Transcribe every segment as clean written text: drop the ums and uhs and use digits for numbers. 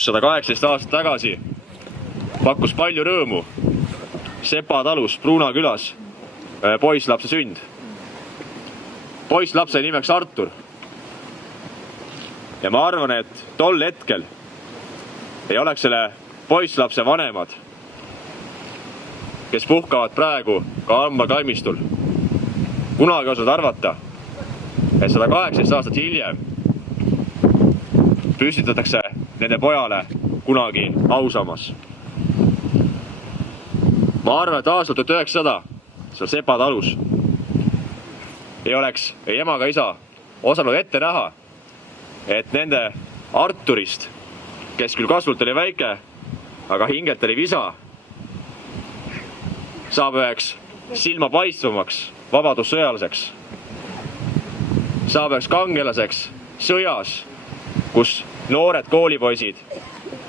118 aastat tagasi pakkus palju rõõmu Sepa talus Pruuna külas poisslapse sünd. Poisslapse nimeks Artur. Ja ma arvan, et tol hetkel ei oleks selle poisslapse vanemad, kes puhkavad praegu ka hambakalmistul, kunagi osanud arvata, et 118 aastat hiljem püstitatakse nende pojale kunagi ausammas. Ma arvan, et aastal 1900 seal Sepa talus ei oleks ei ema ega isa osanud ette näha, et nende Arturist, kes küll kasvult oli väike, aga hingelt oli visa, saab üheks silmapaistvamaks vabadussõjalaseks, saab üheks kangelaseks sõjas, kus noored koolipoisid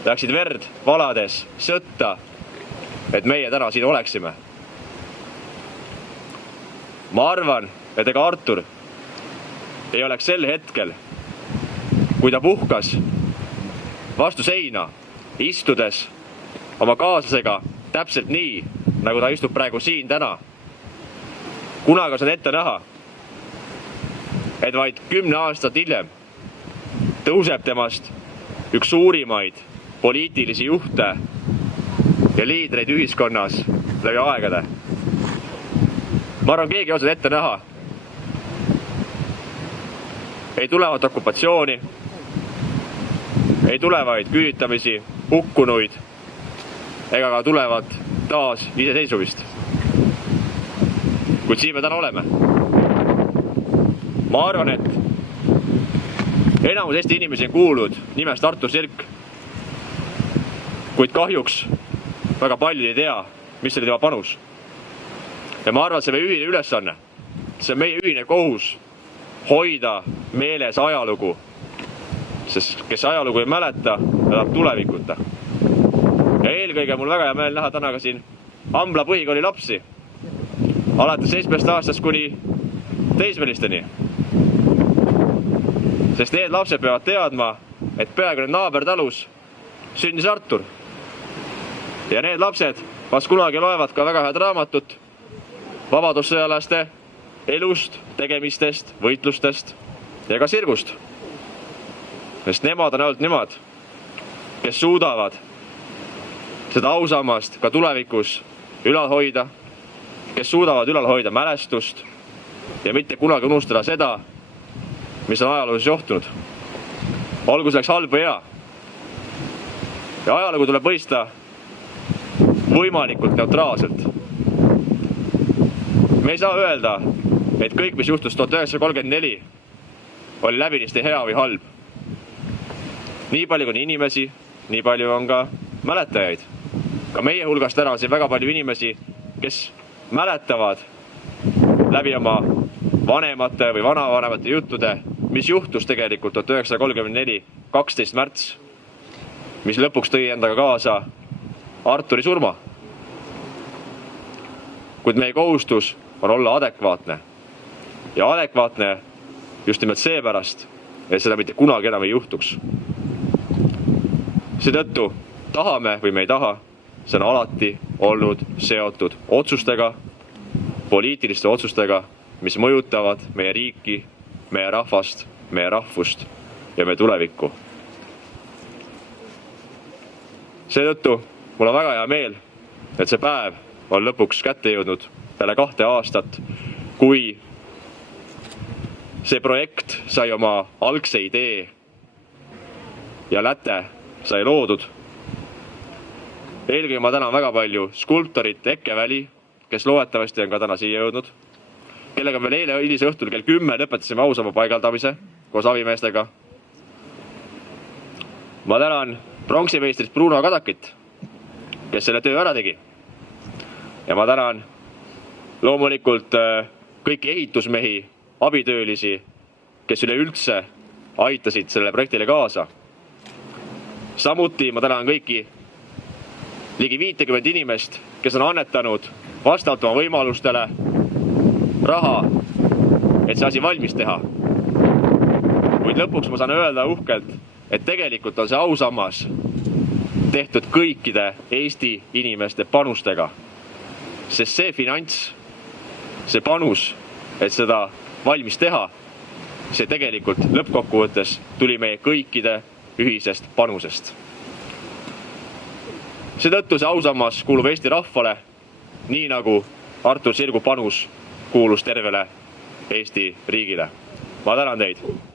läksid verd valades sõtta, et meie täna siin oleksime. Ma arvan, et ega Artur ei oleks sel hetkel, kui ta puhkas vastu seina, istudes oma kaaslasega täpselt nii, nagu ta istub praegu siin täna. Kunagi on ette näha, et vaid 10 aastat hiljem tõuseb temast üks suurimaid poliitilisi juhte ja liidreid ühiskonnas läbi aegade. Ma arvan, keegi ei osanud ette näha ei tulevat okupatsiooni, ei tulevaid küüditamisi, hukkunuid ega ka tulevat taas iseseisvumist. Kuid siin me täna oleme. Ma arvan, et enamus Eesti inimesi on kuulnud nimest Artur Sirk, kuid kahjuks väga paljud ei tea, mis oli tema panus. Ja ma arvan, et see on meie ühine ülesanne. See on meie ühine kohus hoida meeles ajalugu, sest kes ajalugu ei mäleta, elab tulevikuta. Ja eelkõige mul väga hea meel näha täna ka siin Ambla põhikooli lapsi, alates 7 aastast kuni teismelisteni. Sest need lapsed peavad teadma, et peaaegu naabertalus sündis Artur. Ja need lapsed vast kunagi loevad ka väga head raamatut vabadussõjalaste elust, tegemistest, võitlustest ja ka sirgust. Sest nemad on ainult nemad, kes suudavad seda ausammast ka tulevikus ülal hoida, kes suudavad ülal hoida mälestust ja mitte kunagi unustada seda, mis on ajaloos johtunud. Olgu selleks halb või hea. Ja ajalugu tuleb mõista võimalikult neutraalselt. Me ei saa öelda, et kõik, mis juhtus 1934, oli läbinisti hea või halb. Nii palju on inimesi, nii palju on ka mäletajaid. Ka meie hulgast täna on siin väga palju inimesi, kes mäletavad läbi oma vanemate või vanavanemate juttude, mis juhtus tegelikult 1934. 12. märts, mis lõpuks tõi endaga kaasa Arturi surma. Kuid meie kohustus on olla adekvaatne. Ja adekvaatne just nimelt seepärast, et seda mitte kunagi enam ei juhtuks. Seetõttu tahame või me ei taha, see on alati olnud seotud otsustega, poliitiliste otsustega, mis mõjutavad meie riiki, meie rahvast, meie rahvust ja meie tulevikku. Seetõttu mul on väga hea meel, et see päev on lõpuks kätte jõudnud peale 2 aastat, kui see projekt sai oma algse idee ja läte sai loodud. Eelkõige ma tänan väga palju skulptorit Eke Väli, kes loodetavasti on ka täna siia jõudnud, kellega veel eile hilise õhtul kell 10 lõpetasime ausamba paigaldamise koos abimeestega. Ma tänan pronksimeistrit Bruno Kadakit, kes selle töö ära tegi. Ja ma tänan loomulikult kõiki ehitusmehi, abitöölisi, kes üleüldse aitasid selle projektile kaasa. Samuti ma tänan kõiki ligi 50 inimest, kes on annetanud vastavalt oma võimalustele raha, et see asi valmis teha. Kuid lõpuks ma saan öelda uhkelt, et tegelikult on see ausammas tehtud kõikide Eesti inimeste panustega. Sest see finants, see panus, et seda valmis teha, see tegelikult lõppkokkuvõttes tuli meie kõikide ühisest panusest. Seetõttu see ausammas kuulub Eesti rahvale, nii nagu Artur Sirgu panus kuulus tervele Eesti riigile. Ma tänan teid!